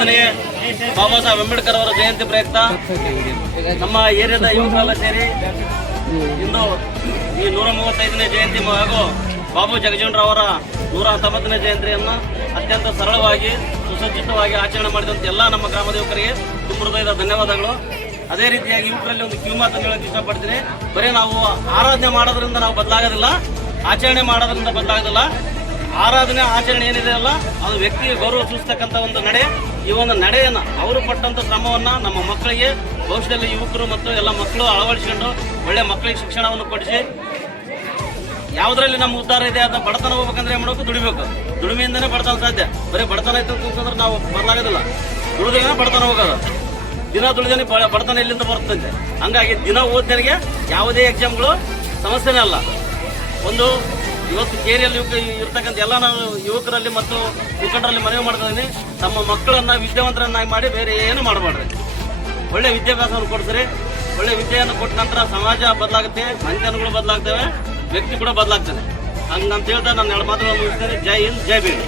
75ನೇ ಬಾಬಾ ಸಾಹೇಬ್ ಅಂಬೇಡ್ಕರ್ ಅವರ ಜಯಂತಿ ಪ್ರಯುಕ್ತ ನಮ್ಮ ಏರಿಯಾದ ಯುವಕರೆಲ್ಲ ಸೇರಿ ಇಂದು ಈ 135ನೇ ಜಯಂತಿ ಹಾಗೂ ಬಾಬು ಜಗಜೀವನರಾವ್ ಅವರ 119ನೇ ಜಯಂತಿಯನ್ನು ಅತ್ಯಂತ ಸರಳವಾಗಿ ಸುಸಜ್ಜಿತವಾಗಿ ಆಚರಣೆ ಮಾಡಿದಂತೆ ಎಲ್ಲ ನಮ್ಮ ಗ್ರಾಮದ ಯುವಕರಿಗೆ ತುಂಬ ಹೃದಯದ ಧನ್ಯವಾದಗಳು. ಅದೇ ರೀತಿಯಾಗಿ ಯುವಕರಲ್ಲಿ ಒಂದು ಕಿವಿ ಮಾತನ್ನು ಹೇಳಕ್ಕೆ ಇಷ್ಟಪಡ್ತೀನಿ. ಬರೀ ನಾವು ಆರಾಧನೆ ಮಾಡೋದ್ರಿಂದ ನಾವು ಬದಲಾಗೋದಿಲ್ಲ, ಆಚರಣೆ ಮಾಡೋದ್ರಿಂದ ಬದಲಾಗೋದಿಲ್ಲ. ಆರಾಧನೆ ಆಚರಣೆ ಏನಿದೆ ಅಲ್ಲ, ಅದು ವ್ಯಕ್ತಿಗೆ ಗೌರವ ಸೂಚಿಸ್ತಕ್ಕಂಥ ಒಂದು ನಡೆ. ಈ ಒಂದು ನಡೆಯನ್ನು ಅವರು ಪಟ್ಟಂಥ ಶ್ರಮವನ್ನು ನಮ್ಮ ಮಕ್ಕಳಿಗೆ ಭವಿಷ್ಯದಲ್ಲಿ ಯುವಕರು ಮತ್ತು ಎಲ್ಲ ಮಕ್ಕಳು ಅಳವಡಿಸಿಕೊಂಡು ಒಳ್ಳೆ ಮಕ್ಕಳಿಗೆ ಶಿಕ್ಷಣವನ್ನು ಕೊಡಿಸಿ ಯಾವುದರಲ್ಲಿ ನಮ್ಮ ಉದ್ಧಾರ ಇದೆ ಅದನ್ನ ಬಡತನ ಹೋಗ್ಬೇಕಂದ್ರೆ ಏನು ಮಾಡಬೇಕು? ದುಡಿಬೇಕು. ದುಡಿಮೆಯಿಂದನೇ ಬಡತನ ಸಾಧ್ಯ. ಬರೀ ಬಡತನ ಇತ್ತು ಅಂತಂದ್ರೆ ನಾವು ಬದಲಾಗೋದಿಲ್ಲ. ದುಡಿದ್ರೆ ಬಡತನ ಹೋಗೋದು. ದಿನ ದುಡಿದೇನೆ ಬಡತನ ಎಲ್ಲಿಂದ ಬರ್ತಂತೆ. ಹಂಗಾಗಿ ದಿನ ಓದಿದನಿಗೆ ಯಾವುದೇ ಎಕ್ಸಾಮ್ಗಳು ಸಮಸ್ಯೆನೇ ಅಲ್ಲ. ಒಂದು ಇವತ್ತು ಕೇರಿಯಲ್ಲಿ ಇರ್ತಕ್ಕಂಥ ಎಲ್ಲ ನಾವು ಯುವಕರಲ್ಲಿ ಮತ್ತು ಮುಖಂಡರಲ್ಲಿ ಮನವಿ ಮಾಡ್ತಾ ಇದ್ದೀನಿ, ತಮ್ಮ ಮಕ್ಕಳನ್ನ ವಿದ್ಯಾವಂತರನ್ನಾಗಿ ಮಾಡಿ ಬೇರೆ ಏನು ಮಾಡಬಾರ್ದು. ಒಳ್ಳೆ ವಿದ್ಯಾಭ್ಯಾಸವನ್ನು ಕೊಡಿಸ್ರಿ. ಒಳ್ಳೆ ವಿದ್ಯೆಯನ್ನು ಕೊಟ್ಟ ನಂತರ ಸಮಾಜ ಬದಲಾಗುತ್ತೆ, ಮನೆತನಗಳು ಬದಲಾಗ್ತವೆ, ವ್ಯಕ್ತಿ ಕೂಡ ಬದಲಾಗ್ತಾನೆ. ಹಂಗಂತ ಹೇಳ್ತಾ ನಾನು ಎರಡು ಮಾತುಗಳನ್ನು ಮುಗಿಸ್ತೇನೆ. ಜೈ ಹಿಂದ್, ಜೈ ಭೀಮ್.